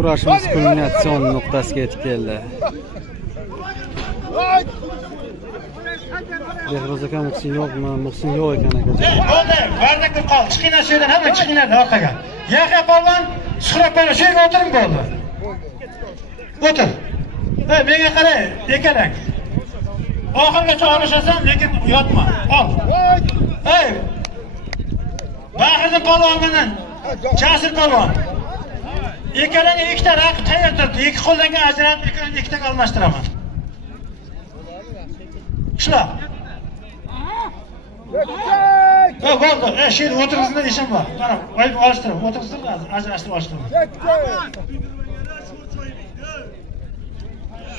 Kurashimiz kulminatsion nuqtasiga yetib keldi. Behroz aka Muhsin yo'qmi? Muhsin yo'q ekan aka. Bo'ldi, vardakda qol. Chiqinglar shu yerdan, hamma chiqinglar orqaga. Yahya polvon, Shuhrat polvon shu yerga o'tiring bo'ldi. O'tir. Menga qarang, ekalang. Oxirgacha olishasan, lekin yotma. Ol. Bahriddin polvon bilan Jasur polvon. Ekalarga ikkita raqib tayyor turibdi. Ikki qo'ldan ajratib, ikkitaga almashtiraman. Shular. Bo'ldi. Shu yerda o'tirishda ishim bor. Qarab, olib olishtirib, o'tirishtirib, ajrashtirib olishtirib.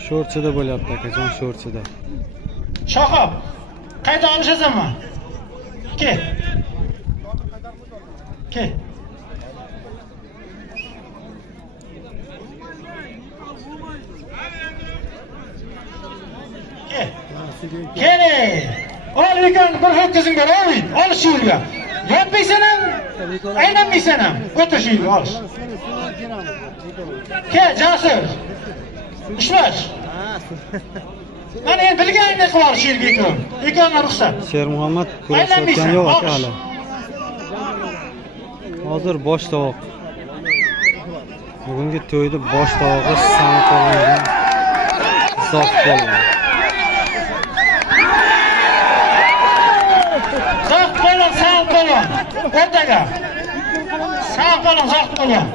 Sho'rchida bo'lyapti akajon, sho'rchida. Shoqob, qayta olishasanmi? Kel. Kel. Kel. Ol ekan bir ho'kizing bor, ol shu yerga. Yotmaysan ham, aylanmaysan ham. O'tir shu yerga, ol. Kel, Jasur. Ishlash. Mana endi bilganingni qilib ol shu yerga ekan. Ekanga ruxsat. Sher Muhammad kurashayotgan yo'q aka hali. Hozir bosh tovoq. Bugungi to'yda bosh tovog'i sanab qo'yilgan. Zoq bo'ldi. Zoq bo'lon, sağ bo'lon. O'rtaga. Sağ bo'lon, zoq bo'lon.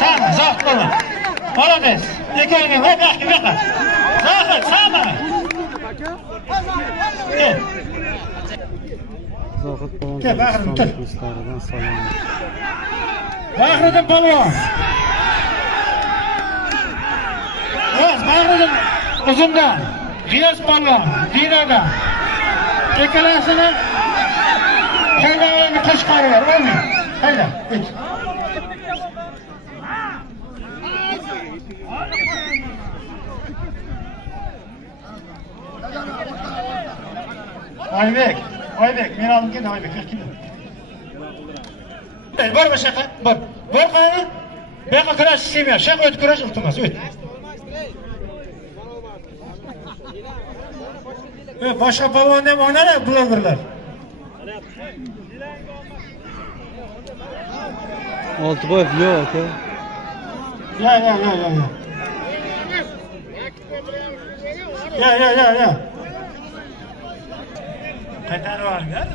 Sağ, zoq bo'lon. Молодец. Ekanga yo'q. Zohid, sağma. Zohid polvon do'stlaridan salom. Bahriddin polvon. Bahriddin uzundan. G'iyos polvon, Dinodan. Ekalasini qo'yganlarni qo'shqarilar, bo'lmaydi. Hayda, ket. Oybek, men oldim keldi, Oybek, keldi. Bor bu shaqa, bor. Bor qani? Bu yoqqa kurash istayman. Shaqa o'tib kurash iltimos, o't. Boshqa polvonda ham o'ynadi blogerlar. Oltiboyev yo'q aka. Ya. Qaytarib olinglar.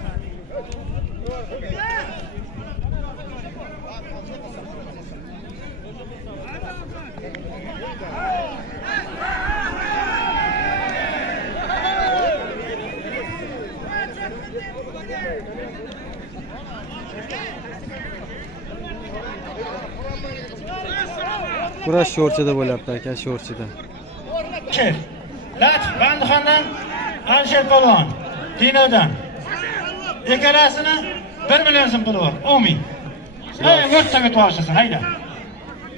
Kurash sho'rchida bo'lyapti aka, sho'rchida. Latif Bandixondan Alisher polvon, Dinodan. Ekalasini 1 million so'm puli bor, 10 ming. O'rtaga to'g'rishasan, hayda.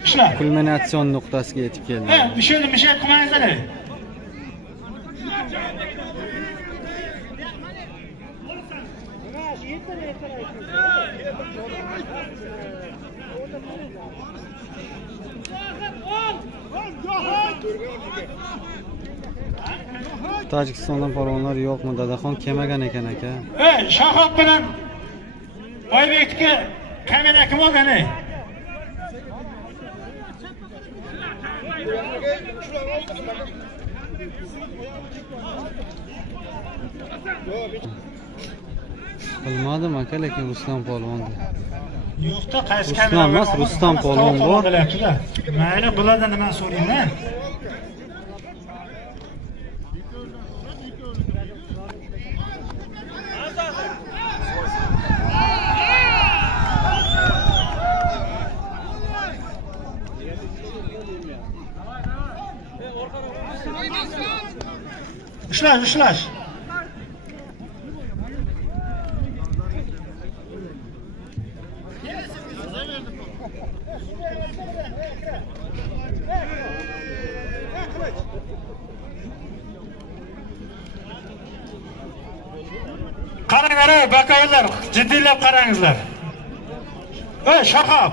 Ishlar. Kulminatsion nuqtasiga yetib keldi. Shuni mishat qilmangizlar. Tojikistondan polvonlar yo'qmi? Dadaxon kelmagan ekan aka. Shohab bilan Oybekga kamera kim olgan? Bilmadim aka, lekin Rustam polvon. Yo'qda qaysi kamera? Emas, Rustam polvon bor. Mayli, bulardan nima so'rayman? Ushlash. Qaranglar, bakavallar, jiddiylab qarangizlar. Shoqob.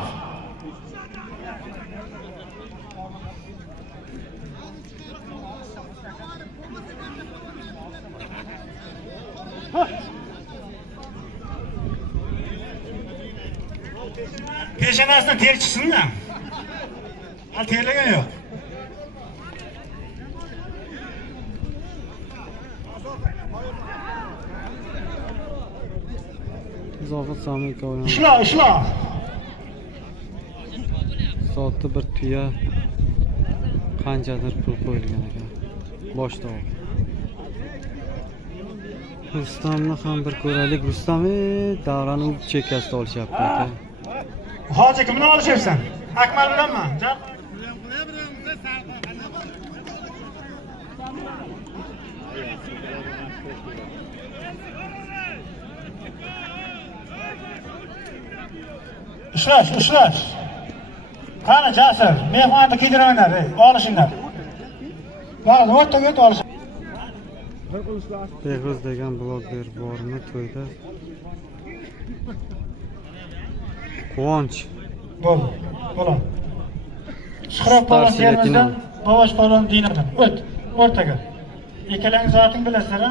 Peshanasidan ter chiqsin-da. Hal terlagan yo'q. Zohid Sami ikkovini Ishla. soatda bir tuya qanchadir pul qo'yilgan ekan. Boshda. Rustamni ham bir ko'raylik. Rustam Davronning chekkasida olishyapti aka. Hoji kimni olishyapsan? Akmal bilanmi? Ushlash. Qani Jasur, mehmonni kiydiranglar, olishinglar. Mana o'rtaga o't olish. Behroz degan bloger bormi to'yda? Quvonch. Bo'ladi. Suhrob polon termizdan, Bobosh polon Dinadan. O't, o'rtaga. Ikkalaring zoting bilasizlar-a?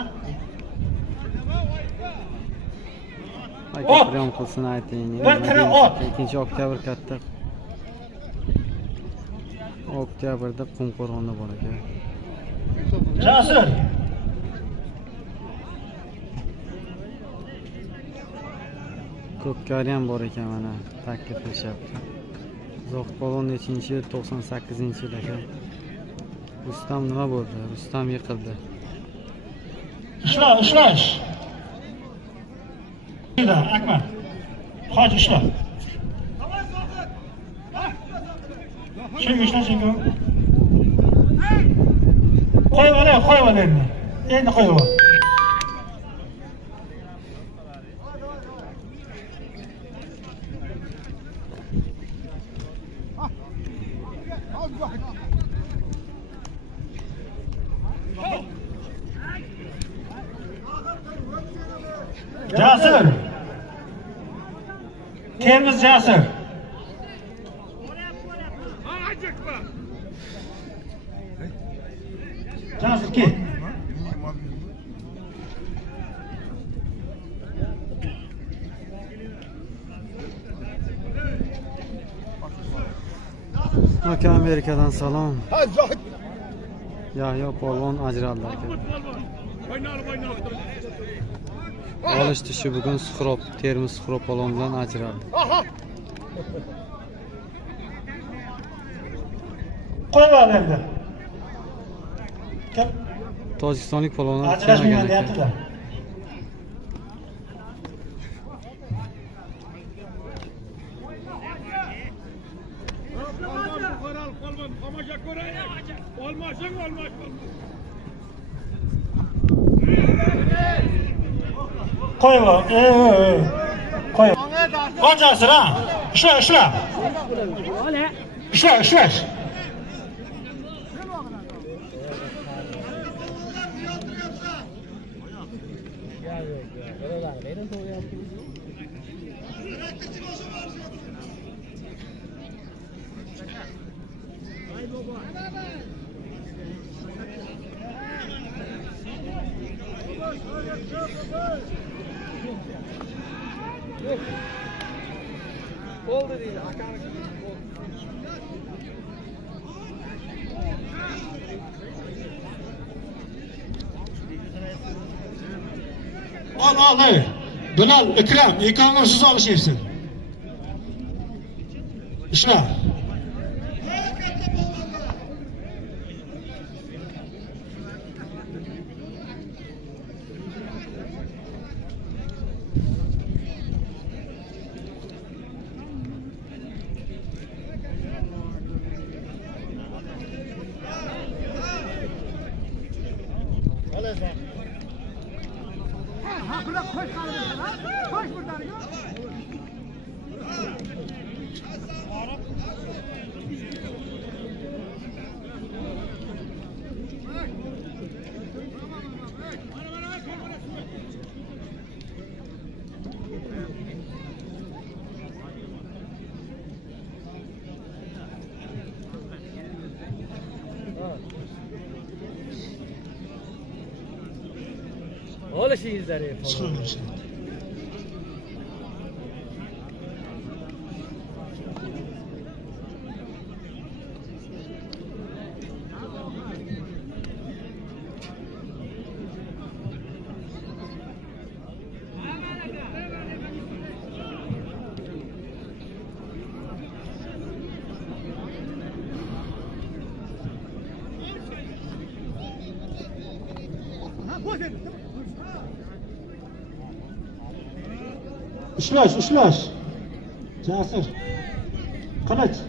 Aka priyom qilsin ayting. Bir tira ot. 2-oktyabr katta. Oktyabrda Qumqo'rg'onda bor ekan. Jasur. Ko'pkari ham bor ekan mana taklif qilishyapti. Zohid polvon nechinchi yil? 98-yil ekan. Rustam nima bo'ldi? Rustam yiqildi. Ushlash. Akmal. Hoji ishla. Shunga. Qo'yib ol endi. Endi qo'yib ol. Jasur. Termiz Jasur. Jasur ket. Aka Amerikadan salom. Yahyo polvon ajraldi aka. Olishdi shu bugun Suhrob, Termiz Suhrob polvon bilan ajraldi. Qo'yib ol endi. Tojikistonlik polvonlar Ajrashmayman deyaptilar. Qo'yib ol. Qo'yib. Qanchasi ha? Ishla. Oldu değil. Ol. Bilal, Ikram, ikkovini siz olishyapsiz. Ishla. Koş buradan. Olishingizlar Chiqaverishadi. Ushlash. Jasur. Qilich.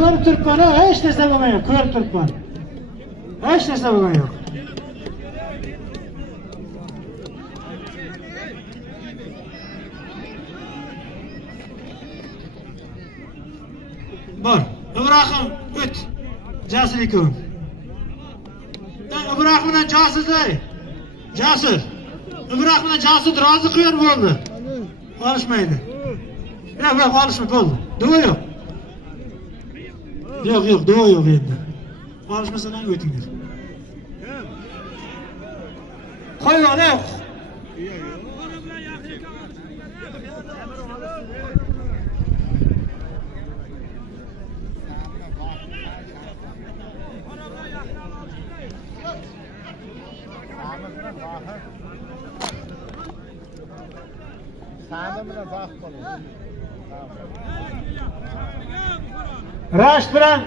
Ko'rib turibman, hech narsa bo'lmaydi, ko'rib turibman. Hech narsa bo'lgani yo'q. Bor, Ibrohim o't. Jasur ikkovim. Ibrohim bilan Jasur. Ibrohim bilan Jasur rozi qo'yar bo'ldi. Olishmaydi. Yo'q, olishma bo'ldi. Duo yo'q. Yo'q, duo yo'q endi. Olishmasalar o'tinglar. Qo'yinglar. Rashid bilan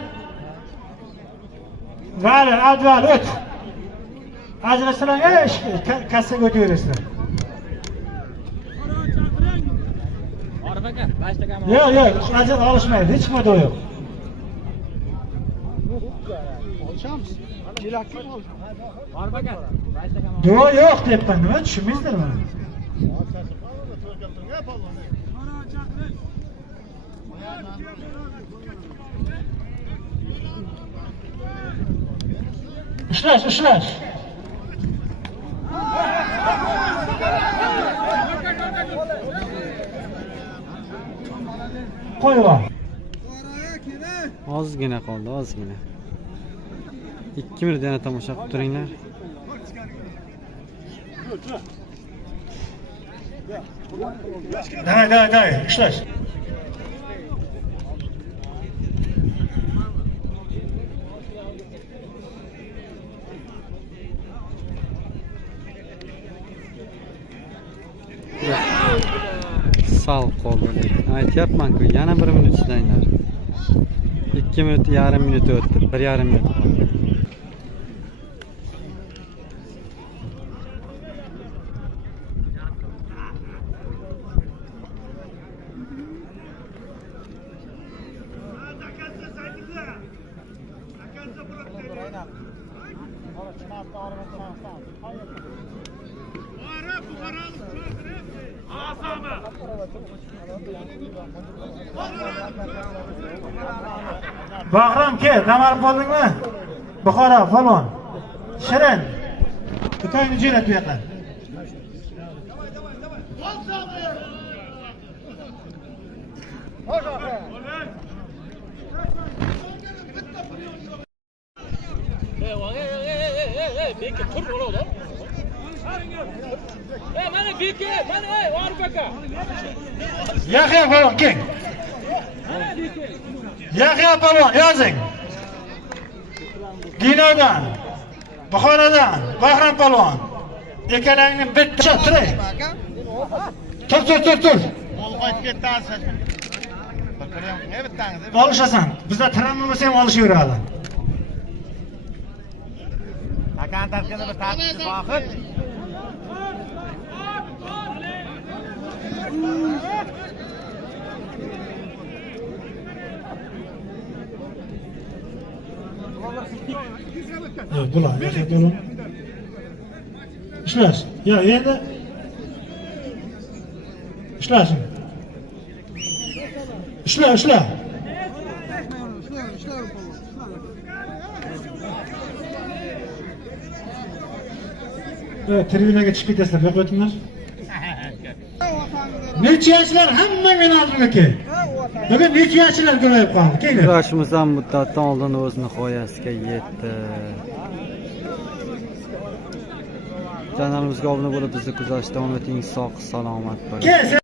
Vali, Adval o't. Ajrasalar, kassaga o'taverasizlar. Yo'q, ajr olishmaydi, hech kim o'da yo'q. Duo yo'q deyapman, nima tushunmaysizlarmi? Ushlash. Qo'yinglar. Ozgina qoldi, ozgina. 2 minut yana tomosha qilib turinglar. Давай, ushlash. Sal qoldi. Aytyapman-ku, yana 1 minut chidanglar. 2 minut, yarim minut o'tdi. 1,5 minut qoldi. Bahrom ke, dam olib qoldingmi? Buxoro falon. Shirin. Dukonga jo'nat bu yoqqa. Beki tur bo'ladi. Mana beki, mana Orif aka. Yahya falon keng. Yahya falon yozing. Ginodan, Buxorodan, Bahrom falon. Ekalangni bitta turay. Tur. Qo'l qo'yib ketdingiz. Ne bitdingiz? Olishasan. Bizda tramma bo'lsa ham olishaveradi. Akan tarkini bir tartib vaqt. Bular, bo'lin. Ushlash. Yo, endi Ushla shuni. Ushla. Tribunaga chiqib ketasizlar, yo'q o'tinglar. Necha yoshlar hamma meni oldimga kel. Bugun necha yoshlar ko'payib qoldi. Kelinglar. Kurashimiz ham muddatdan oldin o'z nihoyasiga yetdi. Kanalimizga obuna bo'lib bizni kuzatishda davom eting. Sog' salomat bo'ling.